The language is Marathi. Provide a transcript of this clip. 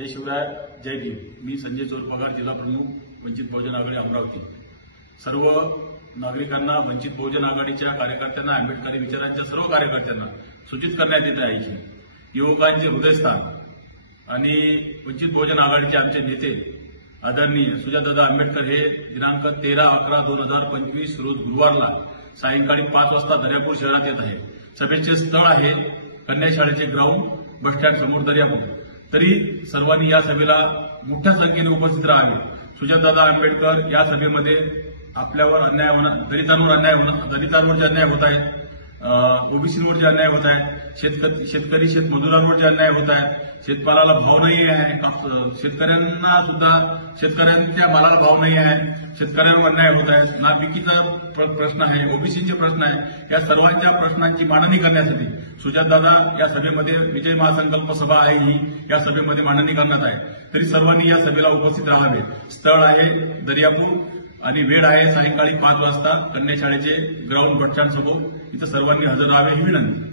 जय शिवराय, जय भीम। मी संजय चोरपगार, जिल्हा प्रमुख, वंचित बहुजन आघाडी अमरावती। सर्व नागरिकांना, वंचित बहुजन आघाडीच्या कार्यकर्त्यांना, आंबेडकरी विचारांच्या सर्व कार्यकर्त्यांना सूचित करण्यात येत आहे की युवकांचे हृदयस्थान आणि वंचित बहुजन आघाडीचे आमचे नेते आदरणीय सुजातदादा आंबेडकर हे दिनांक 13/11/2025 रोज गुरुवारला सायंकाळी 5 वाजता दर्यापूर शहरात येत आहे। सभेचे स्थळ आहे कन्या शाळेचे ग्राउंड, बसस्टँड समोर दर्यापूर। तरी सर्वांनी या सभेला मोठ्या संख्येने उपस्थित राहावे। सुजातदादा आंबेडकर या सभेमध्ये आपल्यावर अन्याय होणार, दलितांवर जे अन्याय होत आहेत, ओबीसीवर जे अन्याय होत आहेत, शेतकरी शेतमजुरांवर जे अन्याय होत आहेत, शेतमालाला भाव नाही आहे, शेतकऱ्यांना सुद्धा शेतकऱ्यांच्या मालाला भाव नाही आहे, शेतकऱ्यांवर अन्याय होत आहे, नापिकीचा प्रश्न आहे, ओबीसीचे प्रश्न आहे, या सर्वांच्या प्रश्नांची मांडणी करण्यासाठी सुजातदादा या सभेमध्ये विजय महासंकल्प सभा आहे ही या सभेमध्ये मांडणी करण्यात आहे। तरी सर्वांनी या सभेला उपस्थित राहावे। स्थळ आहे दर्यापूर आणि वेळ आहे सायंकाळी 5 वाजता कन्या शाळेचे ग्राउंड, बसस्टँड समोर। इथं सर्वांनी हजर राहावे ही विनंती।